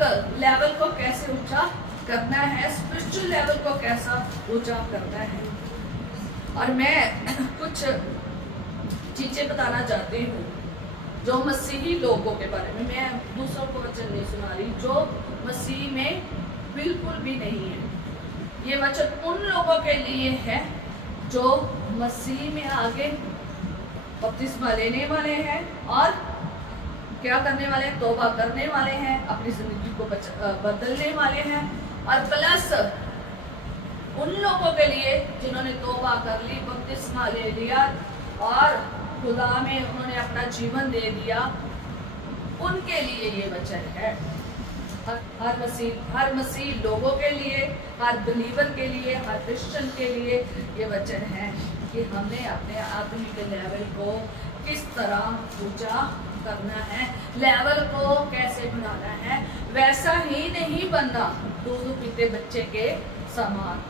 आत्मिक लेवल को कैसे ऊंचा करना है, स्पिरिचुअल लेवल को कैसा ऊंचा करना है। और मैं कुछ चीजें बताना चाहती हूँ जो मसीही लोगों के बारे में। मैं दूसरों को वचन नहीं सुना रही जो मसीह में बिल्कुल भी नहीं है। ये वचन उन लोगों के लिए है जो मसीह में आगे बपतिस्मा लेने वाले हैं और क्या करने वाले हैं, तौबा करने वाले हैं, अपनी जिंदगी को बदलने वाले हैं। और प्लस उन लोगों के लिए जिन्होंने तौबा कर ली, बपतिस्मा ले लिया और खुदा में उन्होंने अपना जीवन दे दिया, उनके लिए ये वचन है। हर मसीह लोगों के लिए, हर बिलीवर के लिए, हर क्रिश्चियन के लिए ये वचन है कि हमने अपने आत्मिक लेवल को किस तरह ऊंचा करना है, लेवल को कैसे बढ़ाना है। वैसा ही नहीं बनना दूध पीते बच्चे के समान,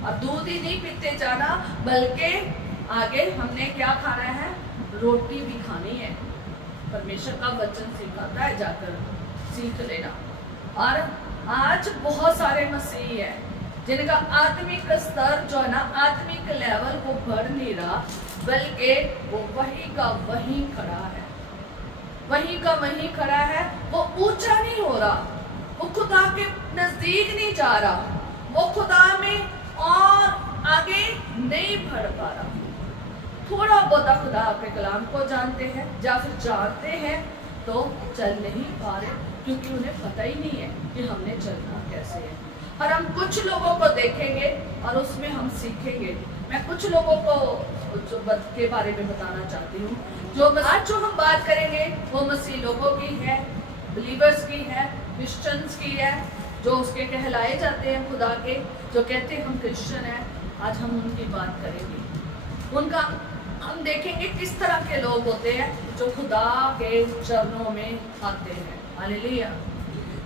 और दूध ही नहीं पीते जाना बल्कि आगे हमने क्या खाना है, रोटी भी खानी है। परमेश्वर का वचन सिखाता है, जाकर सीख लेना। और आज बहुत सारे मसीही हैं जिनका आत्मिक स्तर जो है ना, आत्मिक लेवल को बढ़ नहीं रहा, बल्कि वो वही का वही खड़ा है, वही का वही खड़ा है। वो ऊंचा नहीं हो रहा, वो खुदा के नजदीक नहीं जा रहा, वो खुदा में और आगे नहीं बढ़ पा रहा। थोड़ा बहुत खुदा के कलाम को जानते हैं या फिर जानते हैं तो चल नहीं पा रहे, क्योंकि उन्हें पता ही नहीं है कि हमने चलना कैसे है। और हम कुछ लोगों को देखेंगे और उसमें हम सीखेंगे। मैं कुछ लोगों को के बारे में बताना चाहती हूँ। आज जो हम बात करेंगे वो मसीह लोगों की है, बिलीवर्स की है, क्रिश्चियंस की है, जो उसके कहलाए जाते हैं खुदा के, जो कहते हैं हम क्रिश्चियन हैं। आज हम उनकी बात करेंगे। उनका हम देखेंगे किस तरह के लोग होते हैं जो खुदा के चरणों में आते हैं। हालेलुया।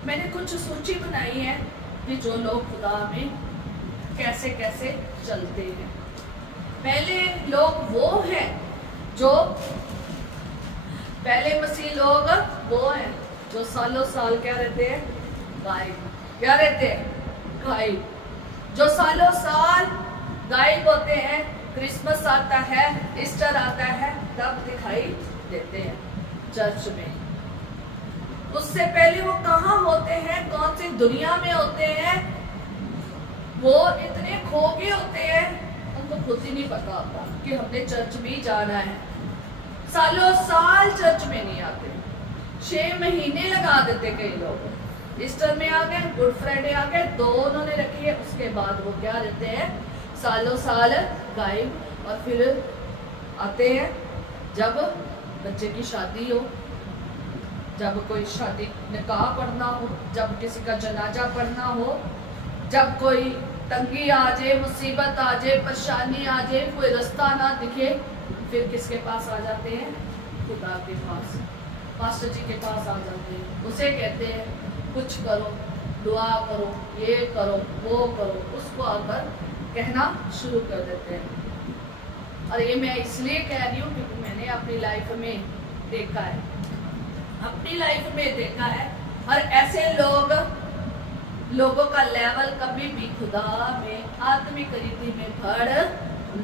मैंने कुछ सूची बनाई है कि जो लोग खुदा में कैसे कैसे चलते हैं। पहले लोग वो हैं जो पहले मसीह लोग वो हैं जो सालों साल क्या रहते हैं, गायब। क्या रहते हैं, गायब। जो सालों साल गायब होते हैं। क्रिसमस आता है, ईस्टर आता है, तब दिखाई देते हैं चर्च में। उससे पहले वो कहाँ होते हैं, कौन सी दुनिया में होते हैं, वो इतने खो गए होते हैं उनको खुद ही नहीं पता होता कि हमने चर्च में जाना है। सालों साल चर्च में नहीं आते, 6 महीने लगा देते कई लोग। ईस्टर में आ गए, गुड फ्राइडे आ गए, 2 उन्होंने रखी है, उसके बाद वो क्या रहते हैं, सालों साल गायब। और फिर आते हैं जब बच्चे की शादी हो, जब कोई शादी निकाह पढ़ना हो, जब किसी का जनाजा पढ़ना हो, जब कोई तंगी आ जाए, मुसीबत आ जाए, परेशानी आ जाए, कोई रास्ता ना दिखे, फिर किसके पास आ जाते हैं, खुदा के पास, पास्टर जी के पास आ जाते हैं। उसे कहते हैं कुछ करो, दुआ करो, ये करो, वो करो, उसको आकर कहना शुरू कर देते हैं। और ये मैं इसलिए कह रही हूँ क्योंकि मैंने अपनी लाइफ में देखा है, अपनी लाइफ में देखा है। और ऐसे लोगों का लेवल कभी भी खुदा में आत्मिक रीति में बढ़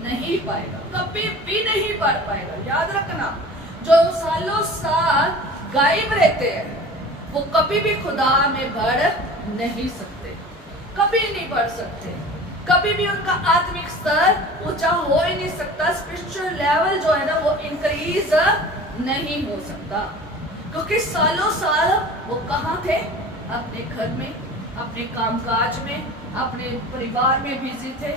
नहीं पाएगा, कभी भी नहीं बढ़ पाएगा। याद रखना, जो सालों साल गायब रहते हैं वो कभी भी खुदा में बढ़ नहीं सकते, कभी नहीं बढ़ सकते, कभी भी उनका आत्मिक स्तर ऊंचा हो ही नहीं सकता। स्पिरिचुअल लेवल जो है ना वो इंक्रीज नहीं हो सकता, क्योंकि सालों साल वो कहाँ थे, अपने घर में, अपने कामकाज में, अपने परिवार में बिजी थे,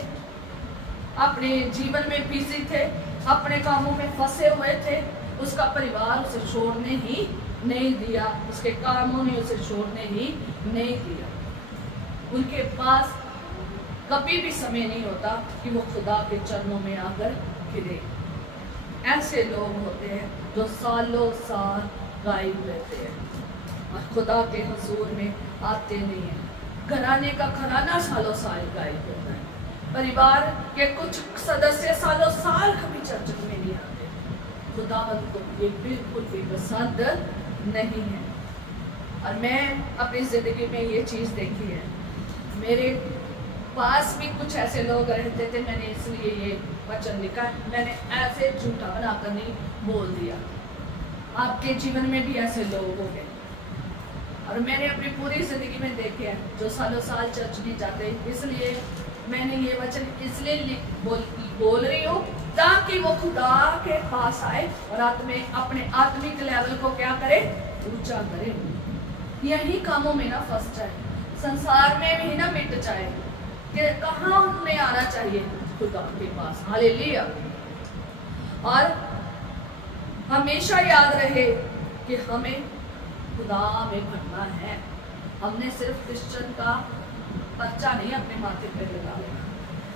अपने जीवन में बिजी थे, अपने कामों में फंसे हुए थे। उसका परिवार उसे छोड़ने ही नहीं दिया, उसके कामों ने उसे छोड़ने ही नहीं दिया। उनके पास कभी भी समय नहीं होता कि वो खुदा के चरणों में आकर गिरे। ऐसे लोग होते हैं जो सालों साल गायब रहते हैं और खुदा के हुजूर में आते नहीं हैं। घराने का घराना सालों साल गायब होता है, परिवार के कुछ सदस्य सालों साल कभी चर्च में नहीं आते। खुदा को ये बिल्कुल भी पसंद नहीं है। और मैं अपनी ज़िंदगी में ये चीज़ देखी है। मेरे पास भी कुछ ऐसे लोग रहते थे, मैंने इसलिए ये वचन लिखा, मैंने ऐसे झूठा बनाकर नहीं बोल दिया। आपके जीवन में भी ऐसे लोग होंगे, और मैंने अपनी पूरी ज़िंदगी में देखे हैं जो सालों साल चर्च नहीं जाते। इसलिए मैंने ये वचन इसलिए बोल रही हूँ ताकि वो खुदा के पास आए और अपने आत्मिक लेवल को क्या करे, ऊंचा करे। यही कामों में ना फंस जाए, संसार में भी ना मिट जाए, कि कहाँ उन्हें आना चाहिए, खुदा के पास। हालेलुया। और हमेशा याद रहे कि हमें खुदा में भरना है। हमने सिर्फ क्रिश्चियन का पर्चा नहीं अपने माथे पे लगा लेना,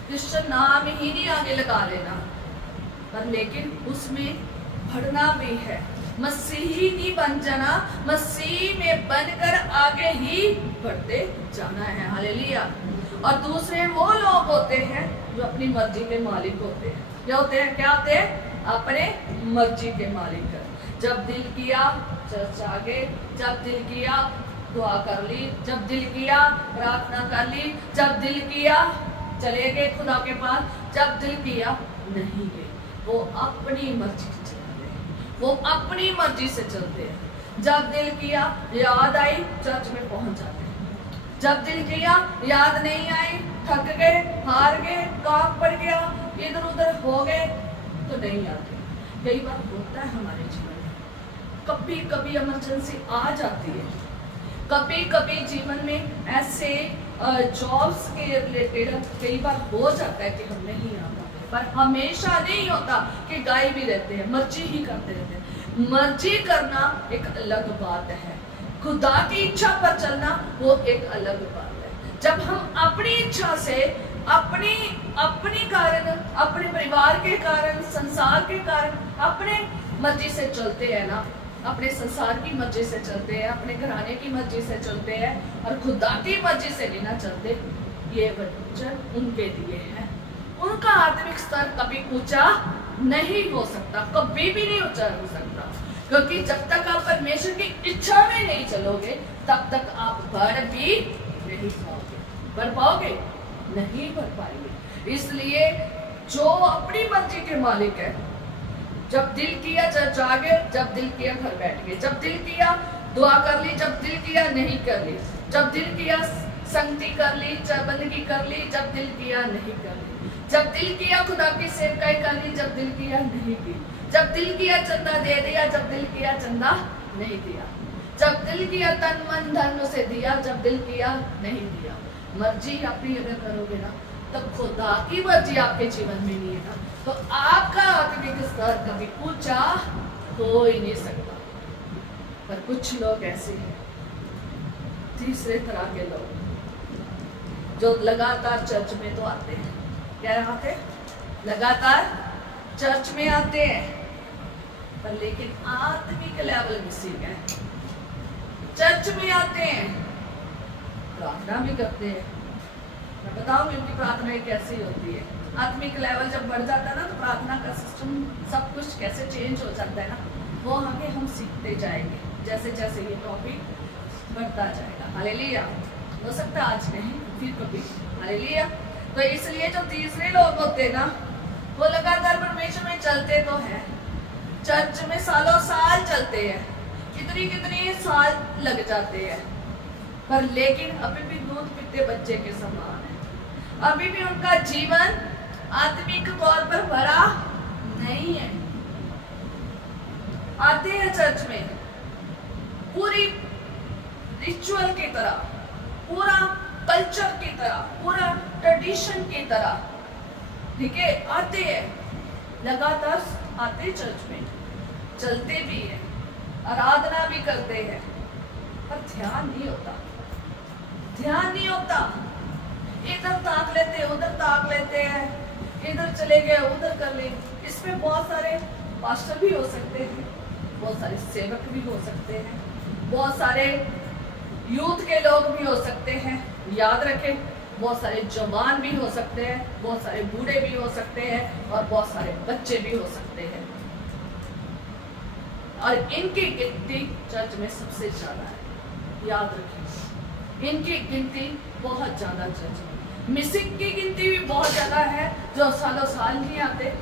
क्रिश्चियन नाम ही नहीं आगे लगा लेना, पर लेकिन उसमें बढ़ना भी है। मसीही नहीं बन जाना, मसीह में बनकर आगे ही बढ़ते जाना है। हालेलुया। और दूसरे वो लोग होते हैं जो अपनी मर्जी के मालिक होते हैं। क्या होते हैं? क्या होते हैं? अपने मर्जी के मालिक। जब दिल किया चर्च आ गए, जब दिल किया दुआ कर ली, जब दिल किया प्रार्थना कर ली, जब दिल किया चले गए खुदा के पास, जब दिल किया नहीं गए। वो अपनी मर्जी से चलते हैं, वो अपनी मर्जी से चलते हैं। जब दिल किया, याद आई, चर्च में पहुंच जाते हैं। जब दिल किया, याद नहीं आई, थक गए, हार गए, काम पड़ गया, इधर उधर हो गए, तो नहीं आते। कई बार होता है हमारे जीवन में, कभी कभी इमरजेंसी आ जाती है, कभी कभी जीवन में ऐसे जॉब्स के रिलेटेड कई बार हो जाता है कि हम नहीं आ पाते, पर हमेशा नहीं होता कि गाय भी रहते हैं, मर्जी ही करते रहते हैं। मर्जी करना एक अलग बात है, खुदा की इच्छा पर चलना वो एक अलग बात है। जब हम अपनी इच्छा से अपनी कारण, अपने परिवार के कारण, संसार के कारण अपने मर्जी से चलते हैं ना, अपने संसार की मर्जी से चलते हैं, अपने घराने की मर्जी से चलते हैं और खुदा की मर्जी से नहीं ना चलते, ये वचन उनके लिए है। उनका आत्मिक स्तर कभी ऊंचा नहीं हो सकता, कभी भी नहीं ऊंचा हो सकता, क्योंकि जब तक आप परमेश्वर की इच्छा में नहीं चलोगे तब तक आप बढ़ भी नहीं पाओगे। बढ़ पाओगे? नहीं बढ़ पाएंगे। इसलिए जो अपनी मर्जी के मालिक है, जब दिल किया चर्च आ गए, जब दिल किया घर बैठ गए, जब दिल किया दुआ कर ली, जब दिल किया नहीं कर ली, जब दिल किया संगति कर ली, बंदगी कर ली, जब दिल किया नहीं कर ली, जब दिल किया खुदा की सेवकाई कर ली, जब दिल किया नहीं की, जब दिल किया चंदा दे दिया, जब दिल किया चंदा नहीं दिया, जब दिल किया तन मन धन से दिया, जब दिल किया नहीं दिया। मर्जी अपनी अगर करोगे ना, तब खुदा की मर्जी आपके जीवन में नहीं है ना, तो आपका आत्मिक स्तर कभी ऊंचा हो ही नहीं सकता। पर कुछ लोग ऐसे हैं, तीसरे तरह के लोग, जो लगातार चर्च में तो आते हैं, क्या आते हैं? लगातार चर्च में आते हैं, पर लेकिन आत्मिक लेवल मिसिंग है। चर्च में आते हैं, प्रार्थना भी करते हैं, मैं बताऊंगी उनकी प्रार्थनाएं कैसी होती है। आत्मिक लेवल जब बढ़ जाता है ना, तो प्रार्थना का सिस्टम सब कुछ कैसे चेंज हो जाता है ना, वो आगे हम सीखते जाएंगे जैसे जैसे ये टॉपिक बढ़ता जाएगा। हालेलुया। हो सकता है आज नहीं, फिर कभी। हालेलुया। तो इसलिए जो तीसरे लोग होते हैं ना, वो लगातार परमेश्वर में चलते तो है, चर्च में सालों साल चलते हैं, कितनी साल लग जाते हैं, पर लेकिन अभी भी दूध पीते बच्चे के समान है। अभी भी उनका जीवन आत्मिक तौर पर भरा नहीं है। आते हैं चर्च में पूरी रिचुअल की तरह, पूरा कल्चर की तरह, पूरा ट्रेडिशन की तरह, ठीक है, आते हैं, लगातार आते चर्च में, चलते भी है, आराधना भी करते हैं, पर ध्यान नहीं होता, ध्यान नहीं होता। इधर ताक लेते हैं, उधर ताक लेते हैं, इधर चले गए, उधर कर ले। इसमें बहुत सारे पास्टर भी हो सकते हैं, बहुत सारे सेवक भी हो सकते हैं, बहुत सारे यूथ के लोग भी हो सकते हैं। याद रखें, बहुत सारे जवान भी हो सकते हैं, बहुत सारे बूढ़े भी हो सकते हैं, और बहुत सारे बच्चे भी हो सकते हैं। और इनकी गिनती चर्च में सबसे ज्यादा है। याद रखिए, इनकी गिनती बहुत ज्यादा चर्च में, मिसिंग की गिनती भी बहुत ज्यादा है, जो सालों साल नहीं आते,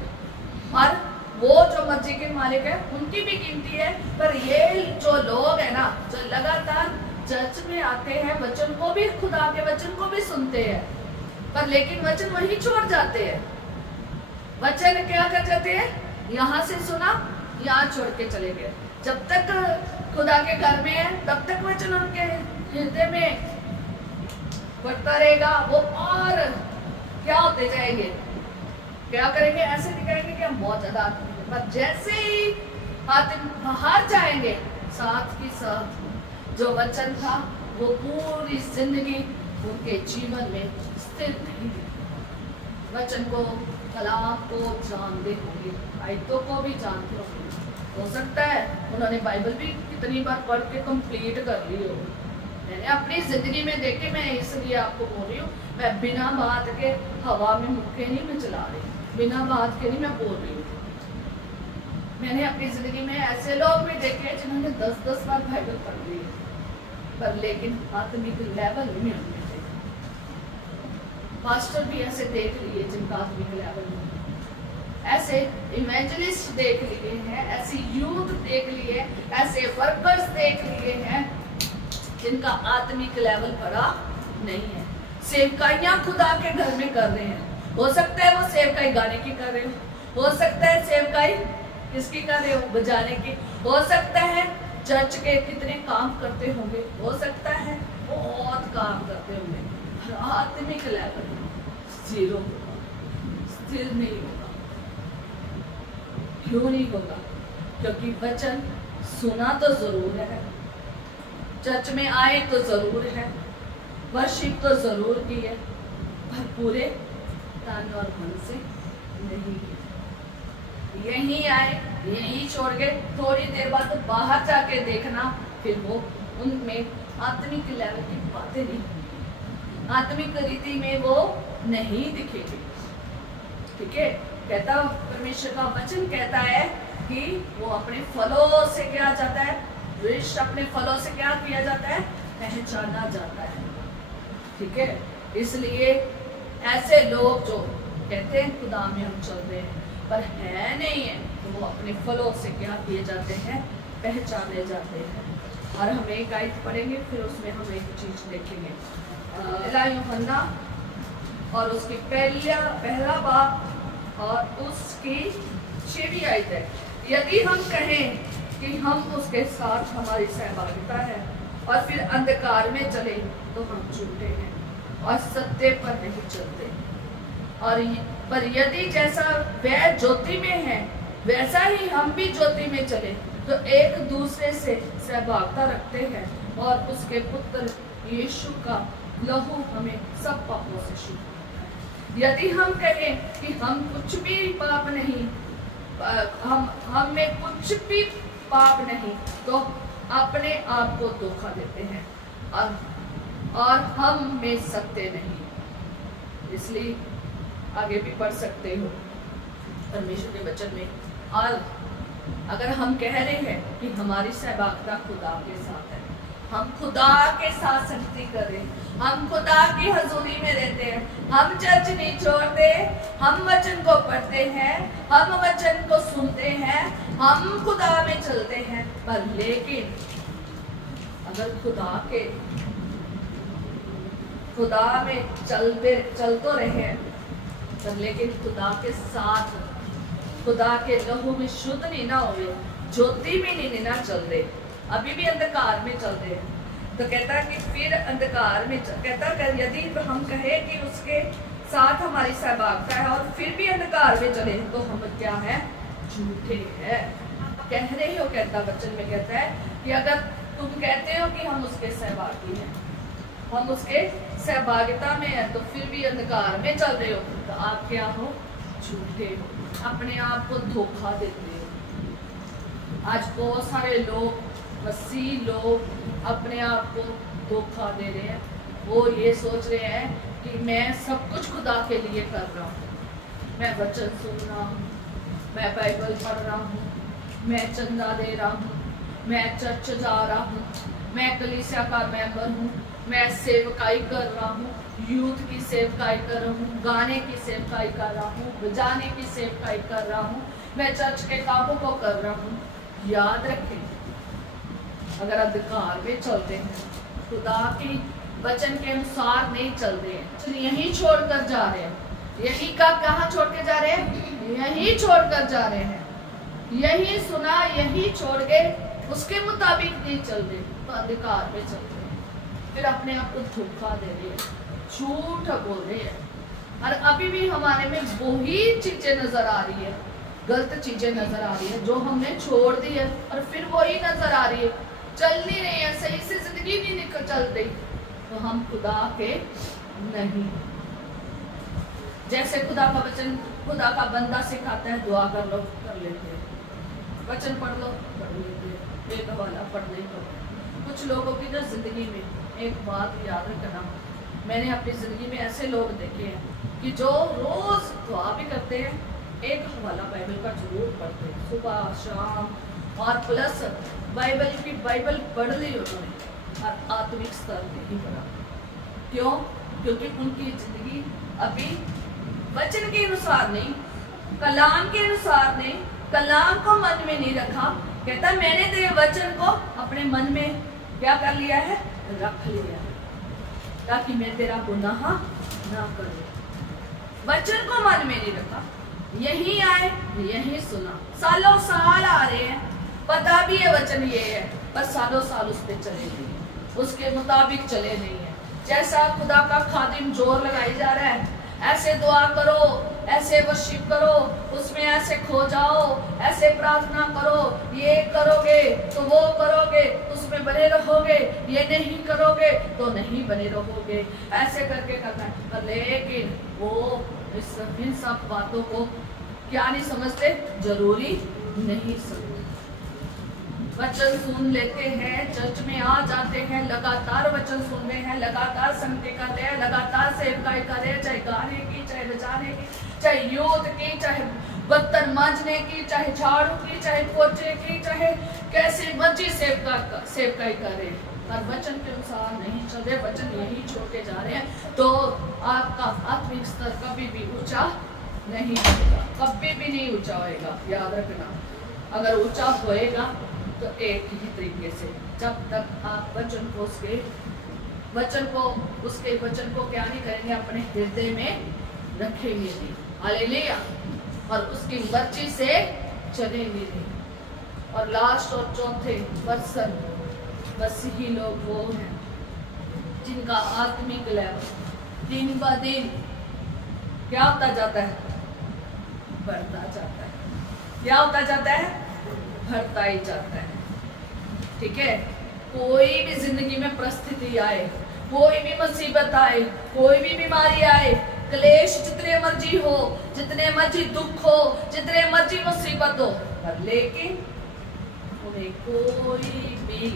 और वो जो मर्जी के मालिक है उनकी भी गिनती है। पर ये जो लोग है ना, जो लगातार चर्च में आते हैं, वचन को भी, खुदा के वचन को भी सुनते हैं, पर लेकिन वचन वहीं छोड़ जाते हैं। वचन क्या कर जाते हैं, यहाँ से सुना, यहाँ छोड़ के चले गए। जब तक खुदा के घर में है तब तक वचन उनके हृदय में बढ़ता रहेगा, वो और क्या होते जाएंगे, क्या करेंगे, ऐसे दिखाएंगे कि हम बहुत ज्यादा आत्मिक हैं। पर जैसे ही बाहर जाएंगे, साथ ही साथ जो वचन था वो पूरी जिंदगी उनके जीवन में स्थिर नहीं है। वचन को, कलाम को जानते होंगे, आयतों को भी जानते होंगे। हो सकता है उन्होंने बाइबल भी कितनी बार पढ़ के कंप्लीट कर ली हो। मैंने अपनी जिंदगी में देखे, मैं इसलिए आपको बोल रही हूँ, मैं बिना बात के हवा में मुक्के नहीं मैं चला रही, बिना बात के नहीं मैं बोल रही हूँ। मैंने अपनी जिंदगी में ऐसे लोग भी देखे जिन्होंने 10-10 बार बाइबल पढ़ ली है, पर लेकिन आत्मिक लेवल में उन्होंने देखा। पास्टर भी ऐसे देख लिए जिनका आत्मिक लेवल में, ऐसे इवेंजलिस्ट देख लिए हैं, ऐसे यूथ देख लिए, ऐसे वर्कर्स देख लिए हैं जिनका आत्मिक लेवल बड़ा नहीं है। सेवकाइयां खुदा के घर में कर रहे हैं, हो सकता है वो सेवकाई गाने की कर रहे हो सकता है सेवकाई किसकी कर रहे हो, बजाने की, हो सकता है चर्च के कितने काम करते होंगे, हो सकता है बहुत काम करते होंगे, पर आत्मिक लेवल जीरो होगा, स्थिर नहीं होगा। क्यों नहीं होगा? क्योंकि वचन सुना तो जरूर है, चर्च में आए तो जरूर है, वर्शिप तो जरूर की है, पर पूरे तन और मन से नहीं की। यहीं आए, यहीं छोड़ के थोड़ी देर बाद तो बाहर जाके देखना, फिर वो उनमें आत्मिक लेवल की बातें नहीं होंगी, आत्मिक रीति में वो नहीं दिखेगी। ठीक है, कहता परमेश्वर का वचन कहता है कि वो अपने फलों से क्या जाता है, वृक्ष अपने फलों से क्या किया जाता है, पहचाना जाता है। ठीक है, इसलिए ऐसे लोग जो कहते हैं खुदा में हम चल रहे हैं पर है नहीं है, तो वो अपने फलों से क्या किए जाते हैं, पहचाने जाते हैं। और हम एक आयत पढ़ेंगे, फिर उसमें हम एक चीज देखेंगे। यूहन्ना और उसकी पहला बाब और उसकी 6वीं आयत है। यदि हम कहें कि हम उसके साथ हमारी सहभागिता है और फिर अंधकार में चले तो हम झूठे हैं और सत्य पर नहीं चलते। और पर यदि जैसा वह ज्योति में है वैसा ही हम भी ज्योति में चले तो एक दूसरे से सहभागिता रखते हैं और उसके पुत्र यीशु का लहू हमें सब पापों से शुद्ध करता है। यदि हम कहें कि हम कुछ भी पाप नहीं, हम में कुछ भी पाप नहीं, तो अपने आप को धोखा देते हैं और हम में सत्य नहीं। इसलिए आगे भी पढ़ सकते हो परमेश्वर के वचन में। और अगर हम कह रहे हैं कि हमारी सहभागिता खुदा के साथ है, हम खुदा के साथ संगति कर रहे हैं, हम खुदा की हजूरी में रहते हैं, हम चर्च नहीं छोड़ते, हम वचन को पढ़ते हैं, हम वचन को सुनते हैं, हम खुदा में चलते हैं, पर लेकिन अगर खुदा में चल तो रहे, पर लेकिन खुदा के साथ, खुदा के लहू में शुद्ध नहीं ना हुए, ज्योति में नहीं ना चल रहे, अभी भी अंधकार में चल रहे हैं, तो कहता है कि फिर अंधकार में कहता है यदि हम कहे कि उसके साथ हमारी सहभागिता है और फिर भी अंधकार में चले तो हम क्या है, झूठे हैं। कह रहे हो, कहता वचन में कहता है कि अगर तुम कहते हो कि हम उसके सहभागी हैं, हम उसके सहभागिता में है, तो फिर भी अंधकार में चल रहे हो, तो आप क्या हो, झूठे हो, अपने आप को धोखा देते हो। आज बहुत सारे लोग, मसीह लोग अपने आप को धोखा दे रहे हैं। वो ये सोच रहे हैं कि मैं सब कुछ खुदा के लिए कर रहा हूँ, मैं वचन सुन रहा हूँ, मैं बाइबल पढ़ रहा हूँ, मैं चंदा दे रहा हूँ, मैं चर्च जा रहा हूँ, मैं कलीसिया का मेंबर हूँ, मैं सेवकाई कर रहा हूँ, यूथ की सेवकाई कर रहा हूँ, गाने की सेवकाई कर रहा हूँ, बजाने की सेवकाई कर रहा हूँ, मैं चर्च के कामों को कर रहा हूँ। याद रखें, अगर अधिकार में चलते हैं, खुदा की वचन के अनुसार नहीं चलते हैं, तो यही छोड़कर जा रहे हैं। यही का कहाँ छोड़ के जा रहे हैं? यही छोड़कर जा रहे हैं। यही सुना, यही छोड़ के उसके मुताबिक नहीं चल रहे, तो अधिकार में चल रहे हैं, फिर अपने आप को धोखा दे रहे हैं, झूठ बोल रहे हैं। और अभी भी हमारे में वही चीजें नजर आ रही है, गलत चीजें नजर आ रही है जो हमने छोड़ दी है, और फिर वही नजर आ रही है, चल नहीं रही है, सही से जिंदगी नहीं निकल चल रही, तो हम खुदा के नहीं। जैसे खुदा का वचन, खुदा का बंदा सिखाता है, दुआ कर लो, कर लेते हैं, वचन पढ़ लो, पढ़ लेते हैं, एक हवाला पढ़ नहीं पढ़ते। कुछ लोगों की ना जिंदगी में एक बात याद रखना, मैंने अपनी जिंदगी में ऐसे लोग देखे हैं कि जो रोज दुआ भी करते हैं, एक हवाला बाइबल का जरूर पढ़ते हैं सुबह शाम, और प्लस बाइबल पढ़ ली उन्होंने, और आत्मिक स्तर नहीं बढ़ा। क्यों? क्योंकि उनकी जिंदगी अभी वचन के अनुसार नहीं, कलाम के अनुसार नहीं, कलाम को मन में नहीं रखा। कहता मैंने तेरे वचन को अपने मन में क्या कर लिया है? रख लिया है, ताकि मैं तेरा गुनाह ना करूं। वचन को मन में नहीं रखा, यही आए, यही सुना, सालों साल आ रहे हैं, पता भी है वचन ये है, पर सालों साल उस पर चले नहीं है, उसके मुताबिक चले नहीं है। जैसा खुदा का खादिम जोर लगाई जा रहा है, ऐसे दुआ करो, ऐसे वर्शिप करो, उसमें ऐसे खो जाओ, ऐसे प्रार्थना करो, ये करोगे तो वो करोगे, उसमें बने रहोगे, ये नहीं करोगे तो नहीं बने रहोगे, ऐसे करके करना है। पर लेकिन वो इन सब बातों को क्या नहीं समझते? जरूरी नहीं समझते। वचन सुन लेते हैं, चर्च में आ जाते हैं, लगातार वचन सुन रहे हैं, लगातार संगति कर रहे हैं, लगातार सेवकाई कर रहे हैं, चाहे गाने की, चाहे बजाने की, चाहे यूथ की, चाहे बर्तन मांजने की, चाहे झाड़ू की, चाहे पोछे की, चाहे कैसे मर्जी सेवकाई कर रहे हैं, पर वचन के अनुसार नहीं चल रहे, वचन यही छोड़ के जा रहे हैं, तो आपका आत्मिक स्तर कभी भी ऊंचा नहीं होगा, कभी भी नहीं ऊंचा होएगा। याद रखना, अगर ऊंचा होएगा तो एक ही तरीके से, जब तक आप वचन को उसके वचन को क्या नहीं करेंगे? अपने हृदय में रखेंगे नहीं, हालेलुया, और उसकी मर्जी से चलेंगे नहीं। और लास्ट और चौथे पर्सन बस ही लोग वो हैं जिनका आत्मिक लेवल दिन ब दिन क्या होता जाता है? बढ़ता जाता है। क्या होता जाता है? बढ़ता ही जाता है। ठीक है, कोई भी जिंदगी में परिस्थिति आए, कोई भी मुसीबत आए, कोई भी बीमारी आए, क्लेश जितने मर्जी हो, जितने मर्जी दुख हो, जितने मर्जी मुसीबत हो, पर लेकिन उन्हें कोई भी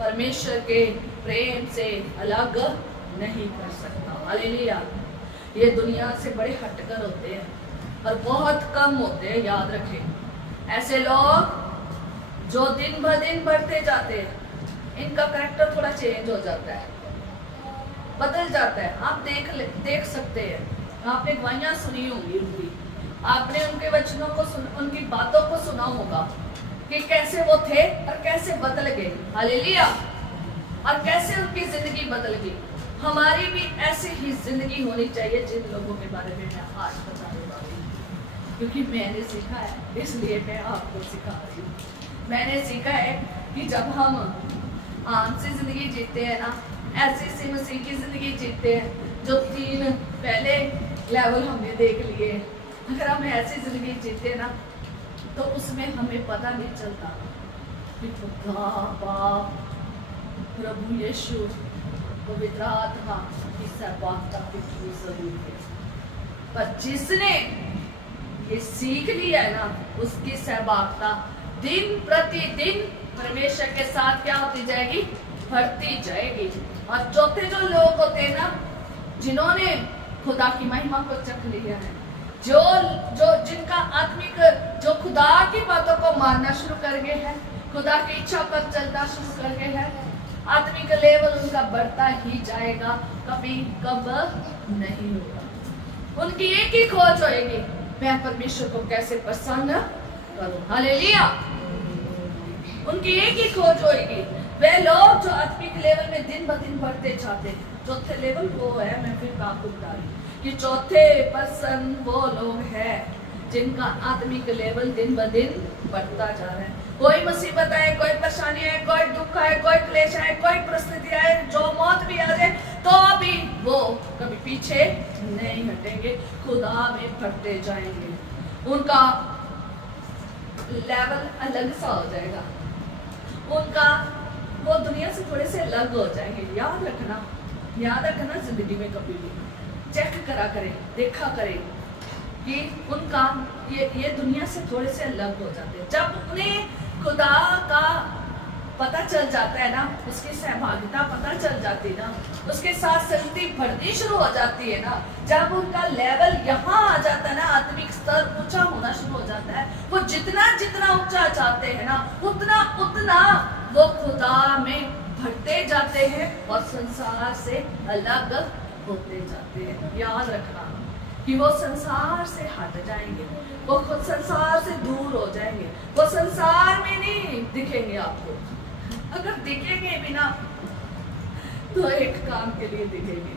परमेश्वर के प्रेम से अलग नहीं कर सकता। हालेलुया। ये दुनिया से बड़े हटकर होते हैं और बहुत कम होते हैं। याद रखें, ऐसे लोग जो दिन ब दिन बढ़ते जाते हैं, इनका कैरेक्टर थोड़ा चेंज हो जाता है, बदल जाता है। आप देख सकते हैं, आपने गवाहियां सुनी होंगी उनकी, आपने उनके वचनों को उनकी बातों को सुना होगा कि कैसे वो थे और कैसे बदल गए। हालेलुया। और कैसे उनकी जिंदगी बदल गई। हमारी भी ऐसी ही जिंदगी होनी चाहिए जिन लोगों के बारे में मैं आज बताने वाली हूँ, क्योंकि मैंने सीखा है, इसलिए मैं आपको सिखा रही हूँ। मैंने सीखा है कि जब हम आम सी जिंदगी जीते हैं ना, ऐसी सी मसीह की जिंदगी जीते हैं जो 3 पहले लेवल हमने देख लिए, अगर हम ऐसी जिंदगी जीते ना तो उसमें हमें पता नहीं चलता कि खुदा बाप, प्रभु यीशु, पवित्र आत्मा की सहभागिता कितनी जरूरी है। पर जिसने ये सीख लिया है ना, उसकी सहभागिता दिन प्रतिदिन परमेश्वर के साथ क्या होती जाएगी? बढ़ती जाएगी। और चौथे जो लोग होते हैं ना, जिन्होंने खुदा की महिमा को चख लिया है, जो जिनका आत्मिक, जो खुदा की बातों को मानना शुरू कर गए हैं, खुदा की इच्छा पर चलना शुरू कर गए हैं, आत्मिक लेवल उनका बढ़ता ही जाएगा, कभी कब नहीं होगा। उनकी एक ही खोज होएगी, मैं परमेश्वर को कैसे प्रसन्न करूं। हालेलुया। उनकी एक ही खोज होएगी। वे लोग जो आत्मिक लेवल में दिन ब दिन बढ़ते जाते हैं, चौथे लेवल वो है, मैं फिर आपको बता रही कि चौथे पर्सन वो लोग हैं जिनका आत्मिक लेवल दिन ब दिन बढ़ता जा रहा है। कोई मुसीबत है, कोई परेशानी है, कोई दुख है, कोई क्लेश है, कोई परिस्थिति है, जो मौत भी आ जाए तो भी वो कभी पीछे नहीं हटेंगे, खुदा में बढ़ते जाएंगे। उनका लेवल अलग सा हो जाएगा, उनका वो दुनिया से थोड़े से अलग हो जाएंगे। याद रखना जिंदगी में कभी भी चेक करा करें, देखा करें कि उनका ये दुनिया से थोड़े से अलग हो जाते हैं। जब उन्हें खुदा का पता चल जाता है ना, उसकी सहभागिता पता चल जाती है ना, उसके साथ संगति बढ़नी शुरू हो जाती है ना, जब उनका लेवल यहाँ आ जाता है ना, आत्मिक स्तर ऊंचा होना शुरू हो जाता है, वो जितना जितना ऊंचा चाहते हैं ना, उतना उतना वो खुदा में बढ़ते जाते हैं और संसार से अलग होते जाते हैं। याद रखना कि वो संसार से हट जाएंगे, वो खुद संसार से दूर हो जाएंगे, वो संसार में नहीं दिखेंगे आपको। अगर दिखेंगे भी ना तो एक काम के लिए दिखेंगे।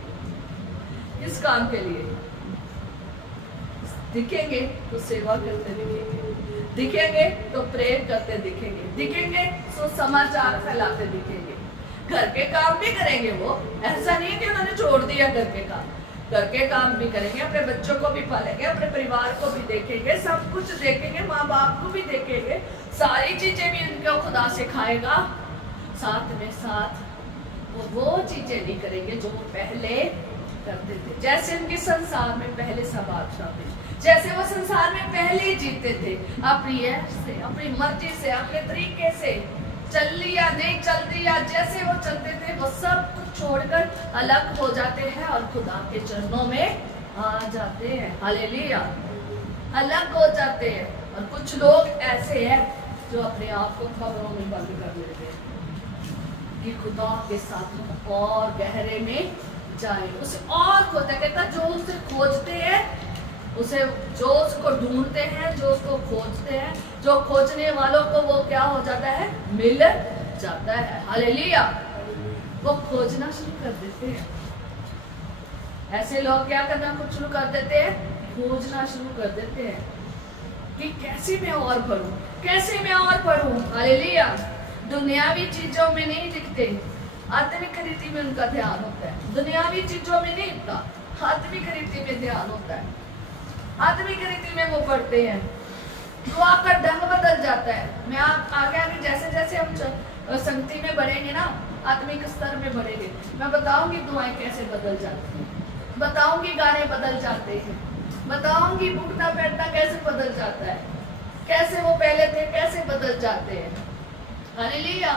किस काम के लिए दिखेंगे? तो सेवा करते दिखेंगे, दिखेंगे तो प्रेयर करते दिखेंगे, दिखेंगे तो समाचार फैलाते दिखेंगे, घर के काम भी करेंगे। वो ऐसा नहीं कि उन्होंने छोड़ दिया घर के काम, घर के काम भी करेंगे, अपने बच्चों को भी पालेंगे, अपने परिवार को भी देखेंगे, सब कुछ देखेंगे, माँ बाप को भी देखेंगे, सारी चीजें भी उनको खुदा सिखाएगा। साथ में साथ वो चीजें नहीं करेंगे जो वो पहले करते थे। जैसे उनके संसार में पहले सब बादशाह थे, जैसे वो संसार में पहले जीते थे, अपनी ऐश से, अपनी मर्जी से, अपने तरीके से चल लिया, नहीं चल दिया, जैसे वो चलते थे वो सब कुछ छोड़कर अलग हो जाते हैं और खुदा के चरणों में आ जाते हैं। हालेलुया। अलग हो जाते हैं। और कुछ लोग ऐसे हैं जो अपने आप को खबरों में बंद कर लेते हैं कि खुदा के साथ हम और गहरे में जाए, उसे और खोजते, कहता जो उसे खोजते हैं, उसे जो उसको ढूंढते हैं, जो उसको खोजते हैं, जो खोजने वालों को वो क्या हो जाता है, मिल जाता है। हालेलुया। वो खोजना शुरू कर देते हैं। ऐसे लोग क्या करना शुरू कर देते हैं, खोजना शुरू कर देते हैं कि कैसे मैं और पढ़ूं, कैसे मैं और पढ़ूं। हालेलुया। दुनियावी चीजों में नहीं दिखते, आत्मिक रीति में उनका ध्यान होता है। दुनियावी चीजों में नहीं होता, आत्मिक रीति में ध्यान होता है। आत्मिक रीति में वो पढ़ते हैं, दुआ का ढंग बदल जाता है। मैं आप आगे आगे जैसे जैसे हम संगति में बढ़ेंगे ना, आत्मिक स्तर में बढ़ेंगे, मैं बताऊंगी दुआएं कैसे बदल जाती हैं, बताऊंगी गाने बदल जाते हैं, बताऊंगी उठना बैठना कैसे बदल जाता है, कैसे वो पहले थे कैसे बदल जाते हैं। हालेलुया।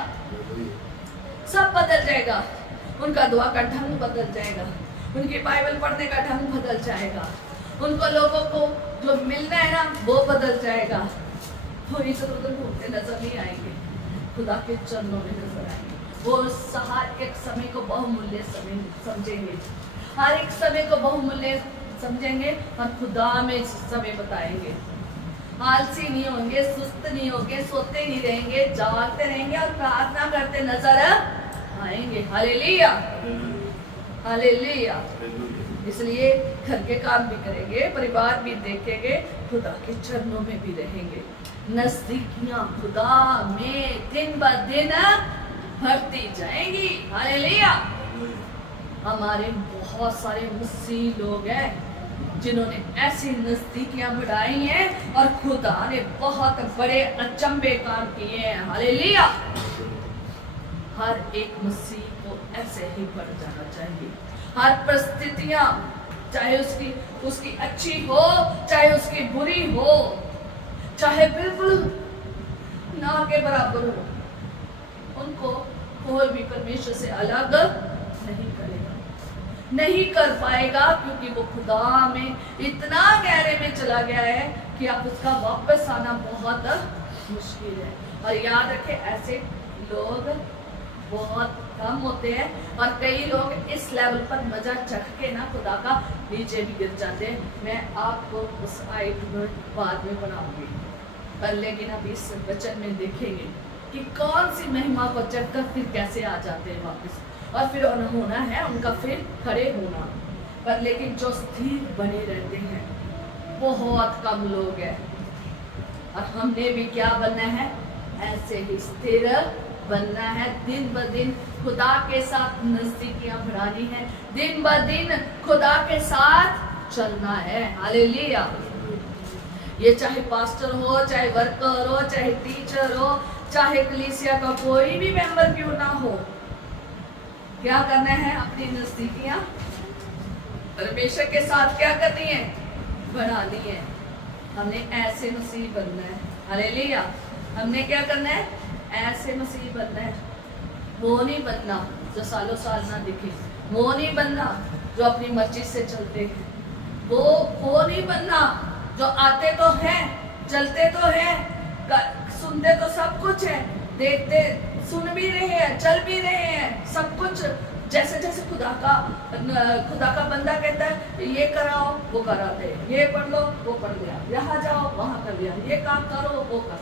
सब बदल जाएगा, उनका दुआ का ढंग बदल जाएगा, उनकी बाइबल पढ़ने का ढंग बदल जाएगा, उनको लोगों को जो मिलना है ना वो बदल जाएगा। वो इधर उधर घूमते नजर नहीं आएंगे, खुदा के चरणों में नजर आएंगे। वो हर एक समय को बहुमूल्य समय समझेंगे, हर एक समय को बहुमूल्य समझेंगे और खुदा में समय बताएंगे। आलसी नहीं होंगे, सुस्त नहीं होंगे, सोते नहीं रहेंगे, जागते रहेंगे और प्रार्थना करते नजर आएंगे। हालेलुया। हालेलुया। इसलिए घर के काम भी करेंगे, परिवार भी देखेंगे, खुदा के चरणों में भी रहेंगे। नजदीकियां खुदा में दिन ब दिन बढ़ती जाएंगी। हालेलुया। हमारे बहुत सारे मसीह लोग हैं जिन्होंने ऐसी नजदीकियां बढ़ाई हैं और खुदा ने बहुत बड़े अचंभे काम किए हैं। हालेलुया। हर एक मसीह को ऐसे ही बढ़ जाना चाहिए। हर परिस्थितियां, चाहे उसकी अच्छी हो, चाहे उसकी बुरी हो, चाहे बिल्कुल ना के बराबर हो, उनको कोई भी परमेश्वर से अलग नहीं करेगा, नहीं कर पाएगा, क्योंकि वो खुदा में इतना गहरे में चला गया है कि अब उसका वापस आना बहुत मुश्किल है। और याद रखें, ऐसे लोग बहुत कम होते हैं। और कई लोग इस लेवल पर मजा चख के ना खुदा का नीचे भी गिर जाते हैं। मैं आपको उस आयत में बाद में बनाऊंगी, पर लेकिन अभी इस वचन में देखेंगे कि कौन सी महिमा को चख कर फिर कैसे आ जाते हैं वापस, और फिर होना है उनका फिर खड़े होना। पर लेकिन जो स्थिर बने रहते हैं बहुत कम लोग हैं। और हमने भी क्या बनना है, ऐसे ही स्थिर बनना है। दिन ब दिन खुदा के साथ नजदीकियां बढ़ानी है, दिन ब दिन खुदा के साथ चलना है। हालेलुया। ये चाहे पास्टर हो, चाहे वर्कर हो, चाहे टीचर हो, चाहे कलीसिया का कोई भी मेंबर क्यों ना हो, क्या करना है, अपनी नजदीकियां परमेश्वर के साथ क्या करनी है, बढ़ानी है। हमने ऐसे मसीह बनना है। हालेलुया। हमने क्या करना है, ऐसे मसीह बनना है। वो नहीं बनना जो सालों साल ना दिखे, वो नहीं बनना जो अपनी मर्जी से चलते हैं, वो नहीं बनना जो आते तो हैं, चलते तो हैं, सुनते तो सब कुछ है, देखते सुन भी रहे हैं, चल भी रहे हैं, सब कुछ जैसे जैसे खुदा का बंदा कहता है ये कराओ वो कराते, ये पढ़ लो वो पढ़ लिया, यहाँ जाओ वहाँ कर लिया, ये काम करो वो कर,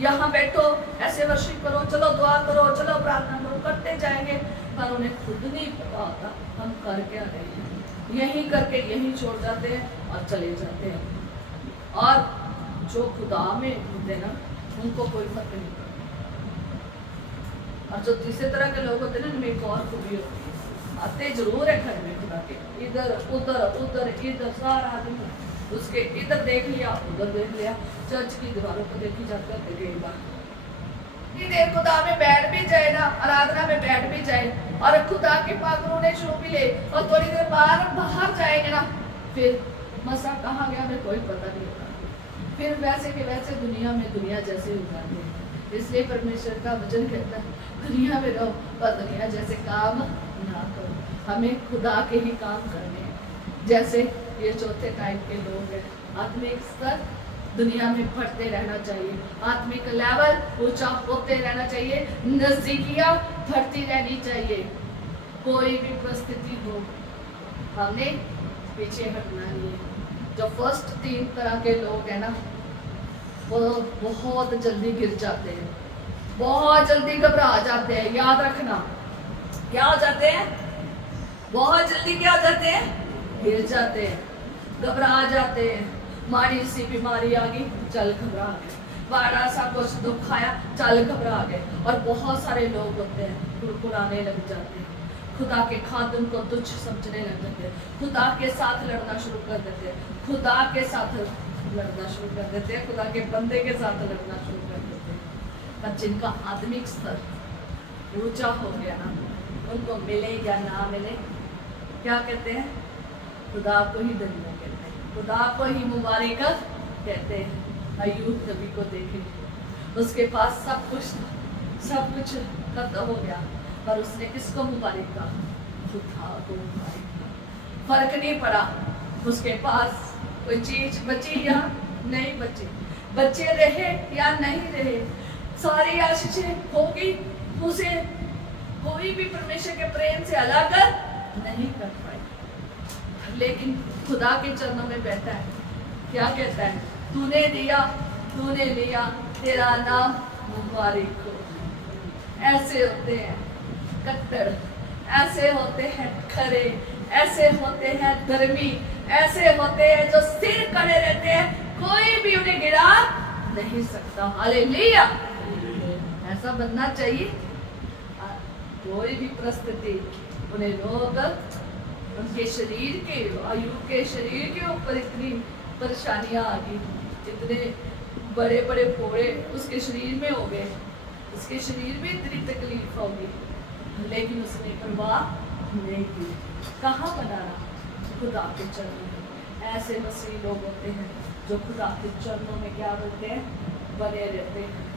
यहाँ बैठो ऐसे वर्शिप करो, चलो दुआ करो, चलो प्रार्थना करो, करते जाएंगे। पर उन्हें खुद नहीं पता होता हम कर क्या रहे हैं, यही करके यही छोड़ जाते हैं और चले जाते हैं। और जो खुदा में होते ना उनको कोई फर्क नहीं पड़ता। और जो तीसरे तरह के लोग होते हैं ना, उनमें एक और खूबी होती है, आते जरूर है घर में खुदा के, इधर उधर उधर इधर, सारा आदमी उसके इधर देख लिया उधर देख लिया, चर्च की दीवारों पर देखी जाकर कई बार देर खुदा में बैठ भी जाए ना, आराधना में बैठ भी जाए और खुदा के पास रोने शुरू भी ले, और थोड़ी देर बाहर जाएंगे ना, फिर मसा कहाँ गया हमें कोई पता नहीं होता, फिर वैसे के वैसे दुनिया में दुनिया जैसे हो जाते हैं। इसलिए परमेश्वर का वचन कहता है दुनिया में रहो पर दुनिया जैसे काम ना करो। हमें खुदा के ही काम करने हैं। जैसे ये चौथे टाइप के लोग हैं, आत्मिक स्तर दुनिया में बढ़ते रहना चाहिए, आत्मिक लेवल ऊंचा होते रहना चाहिए, नजदीकियां बढ़ती रहनी चाहिए। कोई भी परिस्थिति हो हमने पीछे हटना नहीं है। जो फर्स्ट 3 तरह के लोग हैं ना, वो बहुत जल्दी गिर जाते हैं, बहुत जल्दी घबरा जाते हैं। याद रखना क्या हो जाते हैं, बहुत जल्दी क्या हो जाते हैं, गिर जाते हैं, घबरा जाते हैं। माड़ी सी बीमारी आ गई, चल घबरा गए, बड़ा सा कुछ दुख आया, चल घबरा गए। और बहुत सारे लोग होते हैं कुरकुराने लग जाते हैं, खुदा के खादम को तुच्छ समझने लग जाते हैं, खुदा के साथ लड़ना शुरू कर देते हैं, खुदा के साथ लड़ना शुरू कर देते हैं, खुदा के बंदे के साथ लड़ना शुरू कर देते हैं। पर जिनका आत्मिक स्तर ऊंचा हो गया ना, उनको मिले या ना मिले क्या कहते हैं, खुदा को ही धन्यवाद कहते हैं, खुदा को ही मुबारक कहते हैं। अय्यूब नबी को देखें, उसके पास सब कुछ खत्म हो गया, पर उसने किसको मुबारक कहा, खुदा को मुबारक कहा। फर्क नहीं पड़ा उसके पास कोई चीज बची या नहीं बची, बच्चे रहे या नहीं रहे, सारी आशीषें होगी, उसे कोई भी परमेश्वर के प्रेम से अलग नहीं कर पाई। लेकिन खुदा के चरणों में बैठा है, क्या कहता है, तूने दिया तूने लिया, तेरा नाम मुबारक हो। ऐसे होते हैं कट्टर, ऐसे होते हैं खरे, ऐसे होते हैं धर्मी, ऐसे होते हैं जो सिर खड़े रहते हैं, कोई भी उन्हें गिरा नहीं सकता। हालेलुया। ऐसा बनना चाहिए। कोई भी परिस्थिति उन्हें रोक, उनके शरीर के, अय्यूब के शरीर के ऊपर इतनी परेशानियां आ गई, इतने बड़े बड़े फोड़े उसके शरीर में हो गए, उसके शरीर में इतनी तकलीफ होगी, लेकिन उसने परवाह नहीं की। कहाँ बना रहा, खुदा के चरणों में। ऐसे मसीह लोग होते हैं जो खुदा के चरणों में क्या बोलते हैं, बने रहते हैं।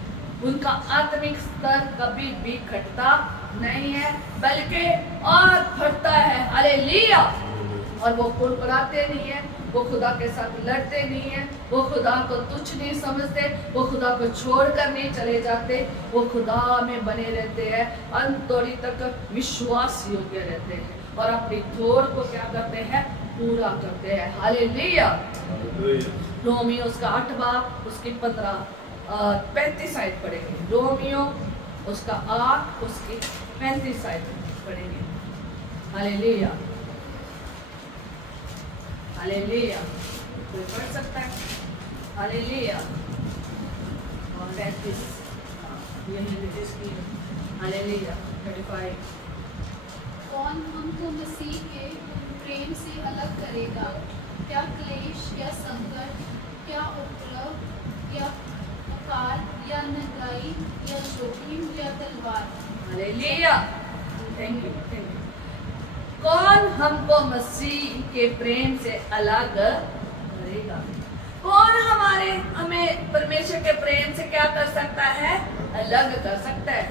उनका आत्मिक स्तर कभी भी घटता नहीं है, बल्कि और बढ़ता है। हालेलुया। और वो कुड़कुड़ाते नहीं है, वो खुदा के साथ लड़ते नहीं है, वो खुदा को तुच्छ नहीं समझते, वो खुदा को छोड़कर नहीं चले जाते, वो खुदा में बने रहते हैं, अंत तोड़ी तक विश्वास योग्य रहते हैं और अपनी थोड़ को क्या करते हैं, पूरा करते हैं। हालेलुया। रोमियो उसका 8वां उसकी 35 आयत पढ़ेंगे। रोमियो उसका 8 उसकी 35 आयत पढ़ेंगे। Hallelujah, hallelujah. कोई पढ़ सकता है? हालेलुया। 35 हालेलुया 35। कौन हमको मसीह के प्रेम से अलग करेगा? क्या क्लेश या संकट, क्या उपद्रव या अकाल या नंगाई या जोखिम या तलवार? हालेलुया। Thank you. कौन हमको मसीह के प्रेम से अलग करेगा? कौन हमें परमेश्वर के प्रेम से क्या कर सकता है? अलग कर सकता है।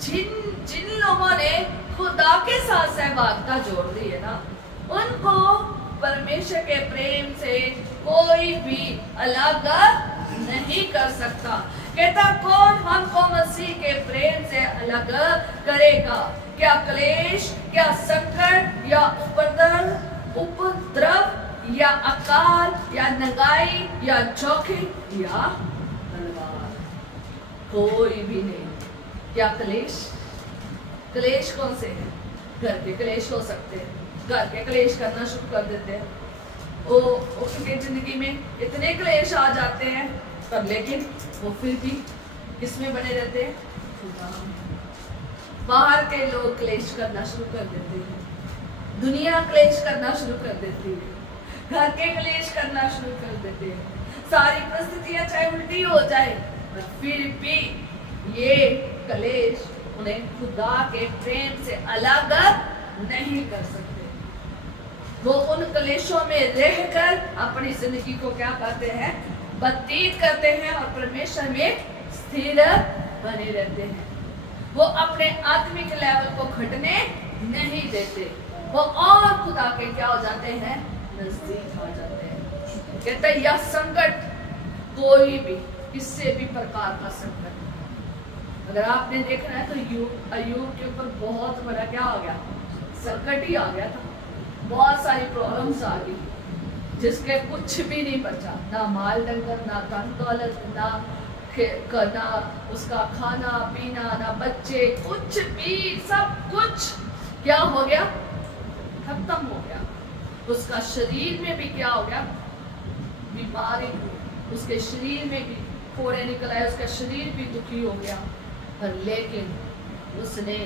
जिन लोगों ने खुदा के साथ सहभागिता जोड़ दी है ना, उनको परमेश्वर के प्रेम से कोई भी अलग नहीं कर सकता। कहता कौन हमको मसीह के प्रेम से अलग करेगा? क्या क्लेश, क्या संकट या उपद्रव या अकाल या नंगाई या जोखिम या तलवार? कोई भी नहीं। क्या क्लेश? क्लेश कौन से हैं? घर के क्लेश हो सकते हैं, घर के क्लेश करना शुरू कर देते हैं। वो उनके जिंदगी में इतने क्लेश आ जाते हैं, पर लेकिन वो फिर भी किसमें बने रहते हैं? खुदा में। बाहर के लोग क्लेश करना शुरू कर देते हैं, दुनिया क्लेश करना शुरू कर देती है, घर के क्लेश करना शुरू कर देते हैं। सारी परिस्थितियां चाहे उल्टी हो जाए, पर फिर भी ये क्लेश उन्हें खुदा के प्रेम से अलग नहीं कर सकते। वो उन क्लेशों में रहकर अपनी जिंदगी को क्या करते हैं? व्यतीत करते हैं और परमेश्वर में स्थिर बने रहते हैं। वो अपने आत्मिक लेवल को घटने नहीं देते, वो और खुदा के क्या हो जाते हैं? नजदीक आ जाते हैं। कहते हैं यह संकट, कोई भी किसी भी प्रकार का संकट, अगर आपने देखना है तो अय्यूब के ऊपर बहुत बड़ा क्या आ गया? संकट ही आ गया था। बहुत सारी प्रॉब्लम्स आ गई, जिसके कुछ भी नहीं बचा, ना माल डंगर, ना धन दौलत, ना उसका खाना पीना, ना बच्चे, कुछ भी, सब कुछ क्या हो गया? खत्म हो गया। उसका शरीर में भी क्या हो गया? बीमारी, उसके शरीर में भी फोड़े निकल आए, उसका शरीर भी दुखी हो गया। पर लेकिन उसने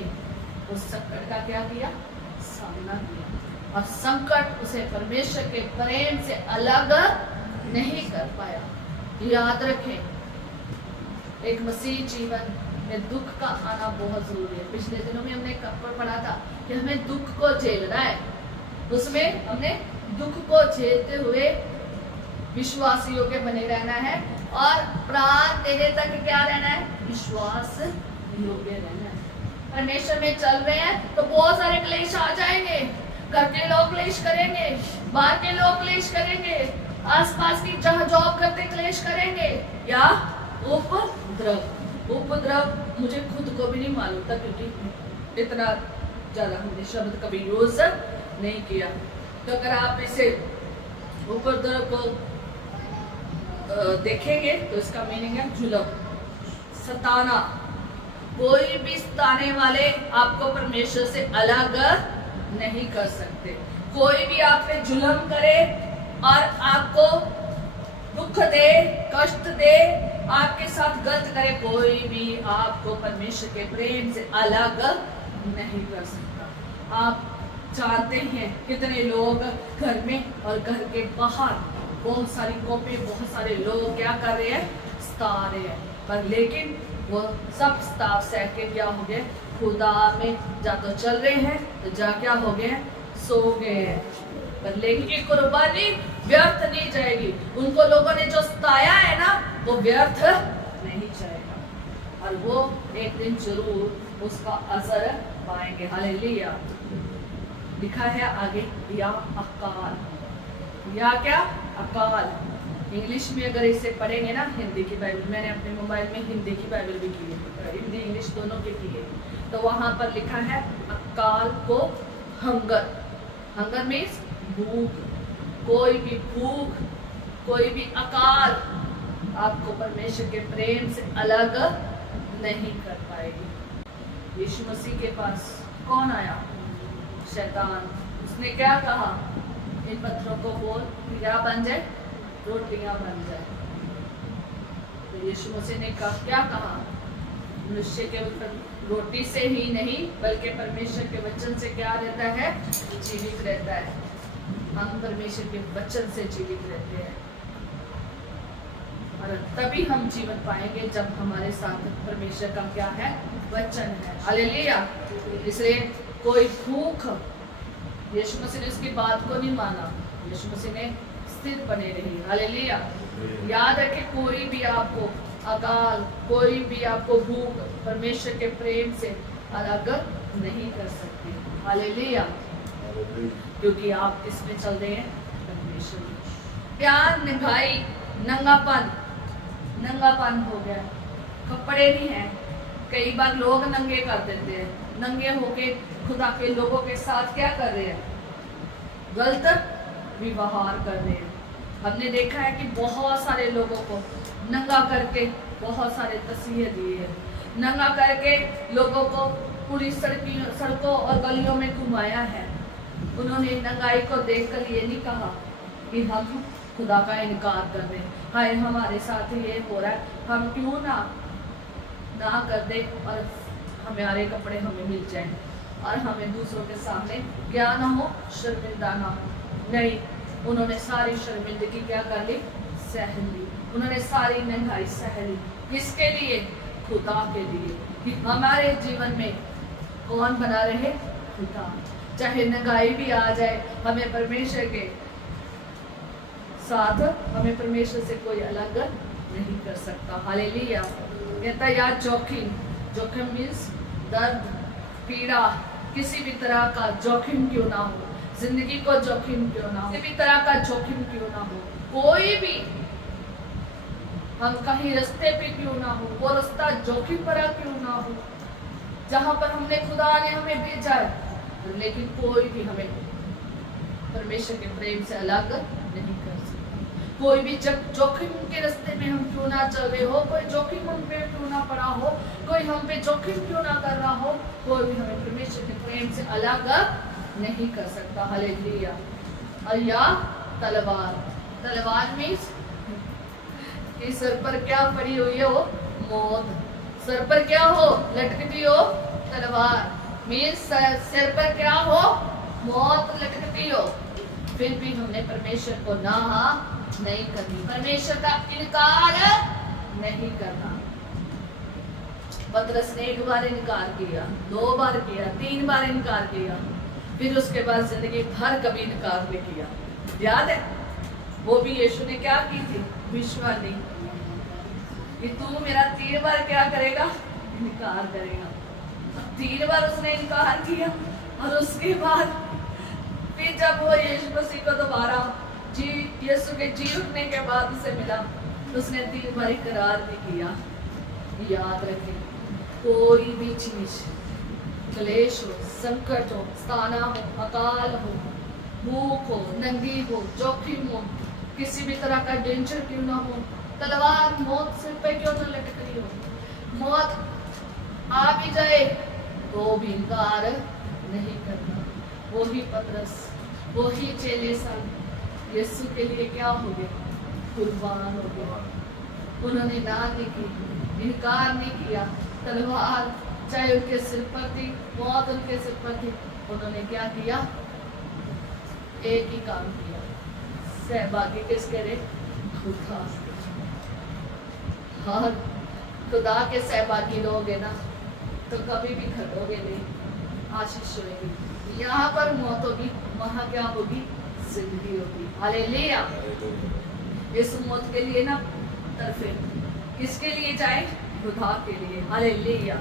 उस संकट का क्या किया? सामना किया। और संकट उसे परमेश्वर के प्रेम से अलग नहीं कर पाया। याद रखें, एक मसीह जीवन में दुख का आना बहुत जरूरी है। पिछले दिनों में हमने कपड़ पढ़ा था कि हमें दुख को झेलना है, उसमें हमने दुख को झेलते हुए विश्वासियों के बने रहना है और प्राण देने तक क्या रहना है? विश्वास योग्य रहना है। परमेश्वर में चल रहे हैं तो बहुत सारे क्लेश आ जाएंगे, घर के लोग क्लेश करेंगे, बाहर के लोग क्लेश करेंगे, आसपास की जहाँ जॉब करते क्लेश करेंगे, या उपद्रव मुझे खुद को भी नहीं मालूम था, क्योंकि इतना ज्यादा हमने शब्द कभी यूज नहीं किया। तो अगर आप इसे उपद्रव को देखेंगे तो इसका मीनिंग है जुल्म, सताना। कोई भी सताने वाले आपको परमेश्वर से अलग नहीं कर सकते। कोई भी आप पे जुल्म करे और आपको दुख दे, कष्ट दे, आपके साथ गलत करे, कोई भी आपको परमेश्वर के प्रेम से अलग नहीं कर सकता। आप जानते हैं कितने लोग घर में और घर के बाहर बहुत सारी कॉपी, बहुत सारे लोग क्या कर रहे हैं? सता रहे हैं, पर लेकिन वो सब स्ताव सह के क्या हो गए? खुदा में जा तो चल रहे हैं तो जा क्या हो गए? सो गए हैं। पर लेकिन की कुर्बानी व्यर्थ नहीं जाएगी। उनको लोगों ने जो सताया है ना, वो व्यर्थ नहीं जाएगा और वो एक दिन जरूर उसका असर पाएंगे। हालेलुया। लिखा है आगे या अकाल, या क्या अकाल। इंग्लिश में अगर इसे पढ़ेंगे ना, हिंदी की बाइबल, मैंने अपने मोबाइल में हिंदी की बाइबल भी की है, हिंदी इंग्लिश दोनों की है, तो वहां पर लिखा है अकाल को हंगर। हंगर मीन्स भूख। कोई भी भूख, कोई भी अकाल आपको परमेश्वर के प्रेम से अलग नहीं कर पाएगी। यीशु मसीह के पास कौन आया? शैतान। उसने क्या कहा? इन पत्थरों को बोल क्या बन जाए? रोटियां बन जाए। तो यीशु मसीह ने क्या कहा? मनुष्य के रोटी से ही नहीं बल्कि परमेश्वर के वचन से क्या रहता है? जीवित रहता है। हम परमेश्वर के वचन से जीवित रहते हैं और तभी हम जीवन पाएंगे जब हमारे साथ परमेश्वर का क्या है? वचन है। हालेलुया। इसलिए कोई भूख, यीशु मसीह ने उसकी बात को नहीं माना, यीशु मसीह ने स्थिर बने रही। हालेलुया। याद रखे, कोई भी आपको अकाल, कोई भी आपको भूख परमेश्वर के प्रेम से अलग नहीं कर सकती। हालेलुया। क्योंकि आप किसमें चल रहे हैं? परमेश्वर में। प्यार, निभाई, नंगापन, नंगापन हो गया, कपड़े नहीं है। कई बार लोग नंगे कर देते हैं, नंगे होके खुदा के लोगों के साथ क्या कर रहे हैं? गलत व्यवहार कर रहे हैं। हमने देखा है कि बहुत सारे लोगों को नंगा करके बहुत सारे तस्वीर दिए हैं, नंगा करके लोगों को पूरी सड़कों और गलियों में घुमाया है। उन्होंने नंगाई को देखकर ये नहीं कहा कि हम खुदा का इनकार कर रहे हैं, हाय हमारे साथ ये हो रहा है, हम क्यों ना कर दे और हमारे कपड़े हमें मिल जाए और हमें दूसरों के सामने क्या ना हो, शर्मिंदा ना हो। नहीं, उन्होंने सारी शर्मिंदगी क्या कर ली? सह ली। उन्होंने सारी महंगाई सह ली। किसके लिए? खुदा के लिए। कि हमारे जीवन में कौन बना रहे? खुदा। चाहे महंगाई भी आ जाए, हमें परमेश्वर के साथ, हमें परमेश्वर से कोई अलग नहीं कर सकता। हालेलुया। कहता यार जोखिम, जोखिम मीन्स दर्द, पीड़ा, किसी भी तरह का जोखिम क्यों ना हो, जिंदगी को जोखिम क्यों ना हो, किसी भी तरह का जोखिम क्यों ना हो, कोई भी, हम कहीं रास्ते पे क्यों ना हो, वो रास्ता जोखिम भरा क्यों ना हो, जहां पर हमने खुदा ने हमें भेजा है, लेकिन कोई भी हमें परमेश्वर के प्रेम से अलग नहीं कर सकता। कोई भी जोखिम के रास्ते में हम क्यों ना चल रहे हो, कोई जोखिम हम पे क्यों ना पड़ा हो, कोई हम पे जोखिम क्यों ना कर रहा हो, कोई भी हमें परमेश्वर के प्रेम से अलग नहीं कर सकता। हालेलुया। और या तलवार, तलवार मीन्स कि सर पर क्या पड़ी हुई हो? मौत। सर पर क्या हो? लटकती हो तलवार। मीन्स सिर पर क्या हो? मौत लटकती हो। फिर भी हमने परमेश्वर को ना नहीं करनी, परमेश्वर का इनकार नहीं करना। पतरस ने एक बार इनकार किया, 2 बार किया, 3 बार इनकार किया, फिर उसके बाद जिंदगी भर कभी इनकार नहीं किया। याद है वो भी यीशु ने क्या की थी? विश्वास नहीं कि तू मेरा 3 बार क्या करेगा? इनकार करेगा। 3 बार उसने इनकार किया और उसके बाद फिर जब वो यीशु मसीह को दोबारा यीशु के जी उठने के बाद उसे मिला, उसने 3 बार इकरार भी किया। याद रखें, कोई भी चीज, क्लेश हो, संकट हो, ताना हो, अकाल हो, भूख हो, नंगी हो, जोखिम हो, किसी भी तरह का डेंजर क्यों ना हो, तलवार मौत सिर पे क्यों ना लटक रही हो, मौत आ भी जाए तो भी इनकार नहीं करना। वही पतरस, वही चेले सन यीशु के लिए क्या हो गए? कुर्बान हो गए। उन्होंने ना नहीं की, इनकार नहीं किया। तलवार चाहे उनके सिर पर थी, मौत उनके सिर पर थी, उन्होंने क्या किया? एक ही काम किया। सहभागी किसके रे? खुदा। और खुदा के सहभागी लोग है ना तो कभी भी घटोगे नहीं, आशीष होगी। यहाँ पर मौत होगी, वहाँ क्या होगी? जिंदगी होगी। हालेलुया। इस मौत के लिए ना तरफे किसके लिए जाए? खुदा के लिए। हालेलुया।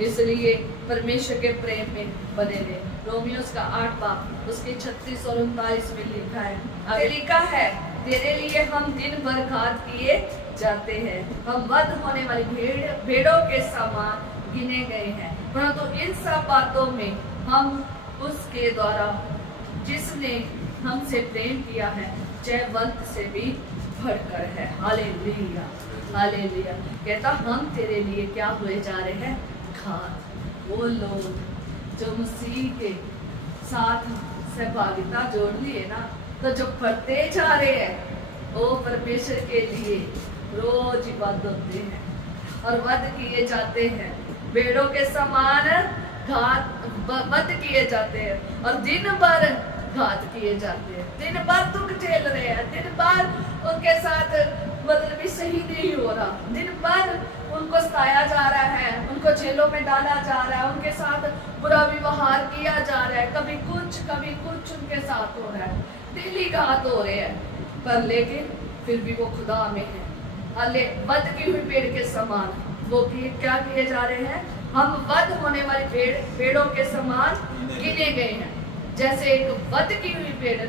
इसलिए परमेश्वर के प्रेम में बने रहे। रोमियोस का 8 बाब उसके 36 और 39 में लिखा है। आगे लिखा है, तेरे लिए हम दिन भर घात किए जाते हैं, हम वध होने वाली भेड़ों के समान गिने गए हैं, परंतु इन सब बातों में हम उसके द्वारा जिसने हमसे प्रेम किया है जयवंत से भी बढ़कर है। Hallelujah, hallelujah. कहता हम तेरे लिए क्या हुए जा रहे हैं? घात। वो लोग जो मसीह के साथ सहभागिता जोड़ लिए ना, तो जो बढ़ते जा रहे हैं वो परमेश्वर के लिए रोज वध होते हैं और वध किए जाते हैं, भेड़ों के समान घात वध किए जाते हैं और दिन भर घात किए जाते हैं, दिन भर दुख झेल रहे हैं, दिन भर उनके साथ मतलब भी सही नहीं हो रहा, दिन भर उनको सताया जा रहा है, उनको जेलों में डाला जा रहा है, उनके साथ बुरा व्यवहार किया जा रहा है, कभी कुछ उनके साथ हो रहा है, डेली घात हो रहे हैं, पर लेकिन फिर भी वो खुदा में है। हाले वध की हुई पेड़ के समान वो क्या किए जा रहे हैं? हम वध होने वाली पेड़ों के समान गिने गए हैं। जैसे एक वध की हुई पेड़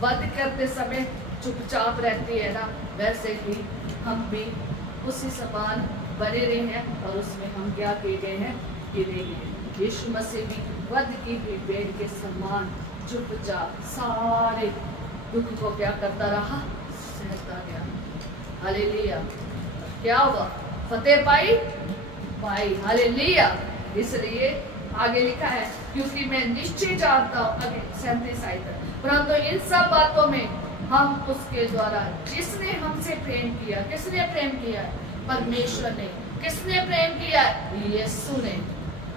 वध करते समय चुपचाप रहती है ना, वैसे ही हम भी उसी समान बने रहे हैं और उसमें हम क्या किए गए हैं? गिने गए। यीशु मसीह भी वध की हुई पेड़ के समान चुपचाप सारे दुख को क्या करता रहा? सहता गया। हालेलुया। क्या हुआ? फतेह पाई। हालेलुया। इसलिए आगे लिखा है, क्योंकि मैं निश्चय जानता हूँ, आगे 37 आयत, परंतु इन सब बातों में हम उसके द्वारा जिसने हमसे प्रेम किया। किसने प्रेम किया? परमेश्वर ने। किसने प्रेम किया? यीशु ने।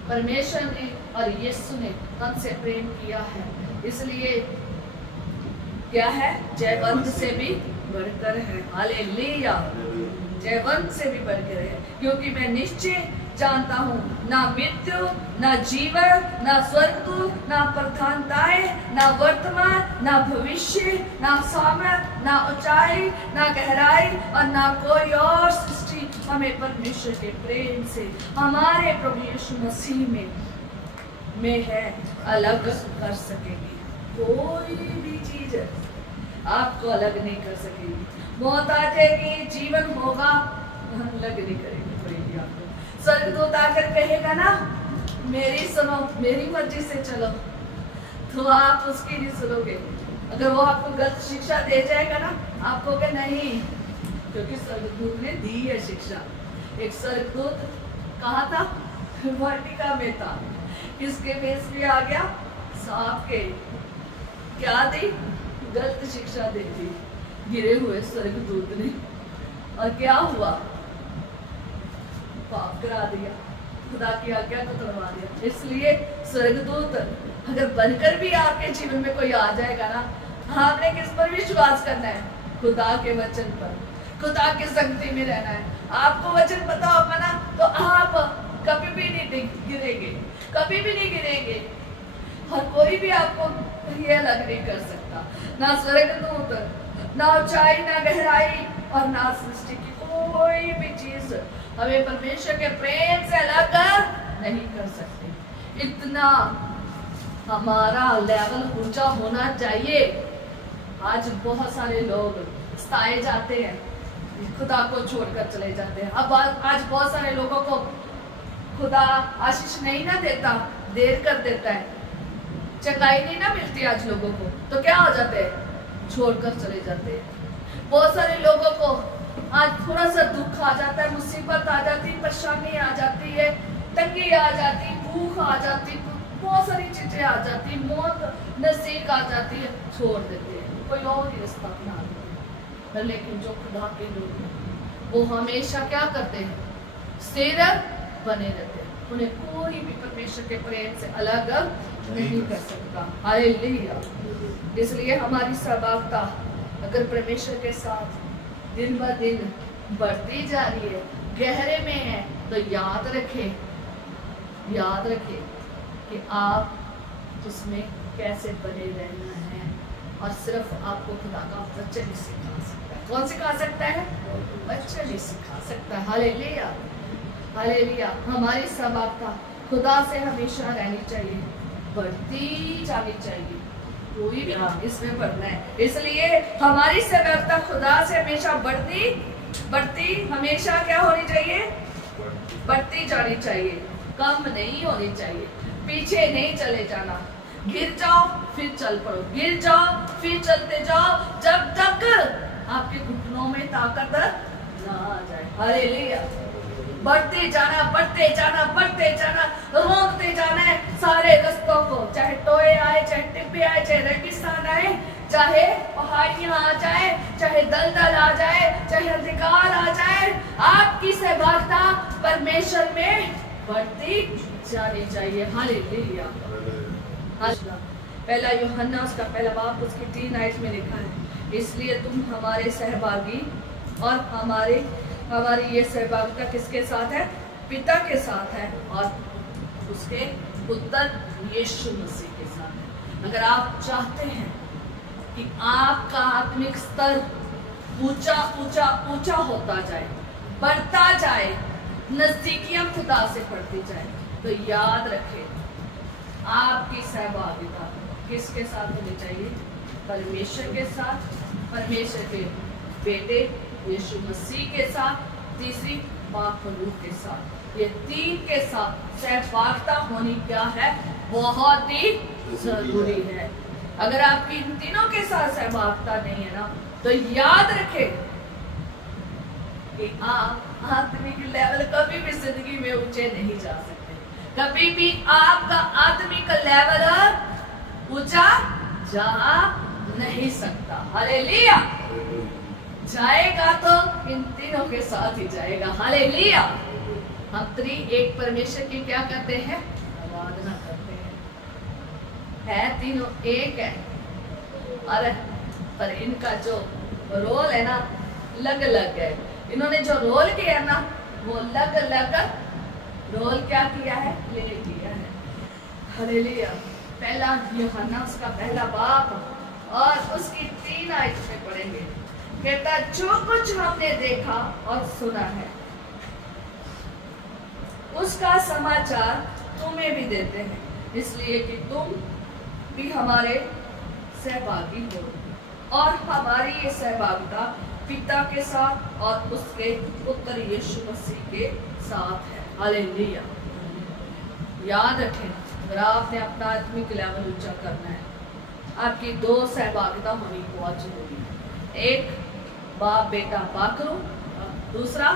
परमेश्वर ने और यीशु ने हमसे प्रेम किया है, इसलिए क्या है? जयवंत से भी बढ़कर है। हालेलुया। जयवंत से भी बढ़कर है, क्योंकि मैं निश्चय जानता हूँ ना मृत्यु, ना जीवन, ना स्वर्गदूत, ना प्रधानताएं, ना वर्तमान, ना भविष्य, ना सामर्थ, ना ऊंचाई, ना गहराई और ना कोई और सृष्टि हमें परमेश्वर के प्रेम से हमारे प्रभु यीशु मसीह में है अलग कर सकेगी। कोई भी चीज आपको अलग नहीं कर सकेगी। मौत आ जाएगी, जीवन होगा, अलग नहीं करेगी आपको। स्वर्गदूत आकर कहेगा ना, मेरी सुनो, मेरी मर्जी से चलो, तो आप उसकी नहीं सुनोगे। अगर वो आपको गलत शिक्षा दे जाएगा ना, आप कहोगे नहीं, क्योंकि स्वर्गदूत ने दी है शिक्षा। एक स्वर्गदूत कहा था? वाटिका में था। किसके बेस में आ गया? सांप के। क्या दी? गलत शिक्षा दे दी गिरे हुए स्वर्गदूत ने, और क्या हुआ? पाप करा दिया, खुदा की आज्ञा को तोड़वा दिया। इसलिए स्वर्गदूत अगर बनकर भी आपके जीवन में कोई आ जाएगा ना, आपने किस पर विश्वास करना है? खुदा के वचन पर, खुदा की संगति में रहना है। आपको वचन पता होगा ना, तो आप कभी भी नहीं गिरेंगे, कभी भी नहीं गिरेंगे, और कोई भी आपको ये अलग नहीं कर सकता। ना स्वर्गदूत, ना ऊंचाई, ना गहराई और ना सृष्टि की कोई भी चीज हमें परमेश्वर के प्रेम से अलग नहीं कर सकती। इतना हमारा लेवल ऊंचा होना चाहिए। आज बहुत सारे लोग सताए जाते हैं, खुदा को छोड़कर चले जाते हैं। अब आज बहुत सारे लोगों को खुदा आशीष नहीं ना देता, देर कर देता है, चंगाई नहीं ना मिलती आज लोगों को, तो क्या हो जाते हैं? छोड़कर चले जाते हैं। बहुत सारे लोगों को आज थोड़ा सा दुख आ जाता है, मुसीबत आ जाती है, परेशानी आ जाती है, तंगी आ जाती, भूख आ जाती, बहुत सारी चीजें आ जाती, मौत नजदीक आ जाती है, छोड़ देते हैं, कोई और ही रास्ता अपना लेते हैं। लेकिन जो खुदा के लोग हैं वो हमेशा क्या करते हैं? स्थिर बने रहते हैं। उन्हें कोई भी परमेश्वर के प्रेम से अलग नहीं कर सकता। हालेलुया। इसलिए हमारी सहभागिता अगर परमेश्वर के साथ दिन ब दिन बढ़ती जा रही है, गहरे में है, तो याद रखें कि आप उसमें कैसे बने रहना है। और सिर्फ आपको खुदा का वचन ही सिखा सकता है। कौन सिखा सकता है? वचन ही सिखा सकता है। Hallelujah, hallelujah. हमारी सहभागिता खुदा से हमेशा रहनी चाहिए। बढ़ती जानी चाहिए। कोई भी इसमें बढ़ना है, इसलिए हमारी सहभागिता खुदा से हमेशा बढ़ती हमेशा क्या होनी चाहिए? बढ़ती जानी चाहिए, कम नहीं होनी चाहिए। पीछे नहीं चले जाना, गिर जाओ फिर चल पड़ो, गिर जाओ फिर चलते जाओ, जब तक आपके घुटनों में ताकत ना आ जाए। हालेलुया। बढ़ते जाना, बढ़ते जाना, बढ़ते जाना, रोकते जाना है सारे रास्तों को, चाहे टोए आए, चाहे टिब्बे आए, चाहे रेगिस्तान आए, चाहे पहाड़ियां आ जाए, चाहे दलदल आ जाए, चाहे अंधकार आ जाए, आपकी सहभागिता परमेश्वर में बढ़ती जानी चाहिए। हालेलुया। पहला यूहन्ना उसका पहला बाब उसकी 3 आयत में लिखा है, इसलिए तुम हमारे सहभागी और हमारी ये सहभागिता किसके साथ है? पिता के साथ है और उसके पुत्र यीशु मसीह के साथ है। अगर आप चाहते हैं कि आपका आत्मिक स्तर ऊंचा ऊंचा ऊंचा होता जाए, बढ़ता जाए, नजदीकियां खुदा से बढ़ती जाए, तो याद रखें आपकी सहभागिता किसके साथ होनी चाहिए? परमेश्वर के साथ, परमेश्वर के बेटे यीशु मसीह के साथ, तीसरी बाखलूक के साथ। ये 3 के साथ सहभागिता होनी क्या है? बहुत ही जरूरी है। अगर आपकी इन तीनों के साथ सहभागिता नहीं है ना, तो याद रखें कि आप आत्मिक लेवल कभी भी जिंदगी में ऊंचे नहीं जा सकते। कभी भी आपका आत्मिक लेवल ऊंचा जा नहीं सकता। हालेलुया। जाएगा तो इन तीनों के साथ ही जाएगा। हालेलुया। हम एक परमेश्वर की क्या करते हैं? आराधना करते हैं। है तीनों एक है, अरे पर इनका जो रोल है ना अलग अलग है। इन्होंने जो रोल किया ना वो अलग अलग रोल क्या किया है? ले किया है। हालेलुया। पहला यूहन्ना उसका पहला बाब और उसकी 3 आयत में पढ़ेंगे, कहता जो कुछ हमने देखा और सुना है उसका समाचार तुम्हें भी देते हैं, इसलिए कि तुम भी हमारे सहभागी हो और हमारी ये सहभागिता पिता के साथ और उसके पुत्र यीशु मसीह के साथ है। हालेलुया। याद रखें, अगर आपने अपना आत्मिक लेवल ऊंचा करना है, आपकी 2 सहभागिता होनी बहुत जरूरी है। एक बाप बेटा बाकरू, दूसरा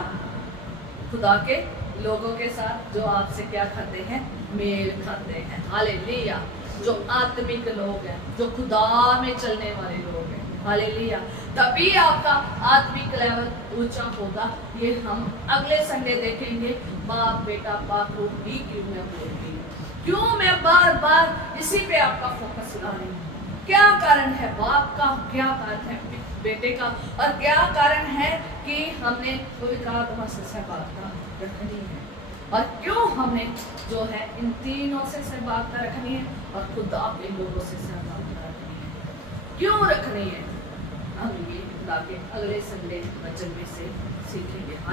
खुदा के लोगों के साथ जो आपसे क्या खाते हैं? मेल खाते हैं। हालेलुया। जो आत्मिक लोग हैं, जो खुदा में चलने वाले लोग हैं। हालेलुया। तभी आपका आत्मिक लेवल ऊंचा होगा। ये हम अगले संडे देखेंगे। बाप बेटा बाकरू भी क्यों मैं बोलती हूँ, क्यों मैं बार बार इसी पे आपका फोकस ला रही हूँ? क्या कारण है बाप का, क्या कारण है बेटे का, और क्या कारण है कि हमने कोई कहा तुम्हारे सहभागिता रखनी है, और क्यों हमने जो है इन तीनों से सहभागिता रखनी है और खुदा के लोगों से सहभागिता रखनी है, क्यों रखनी है? हम ये खुदा के अगले संडे वचन में से सीखेंगे।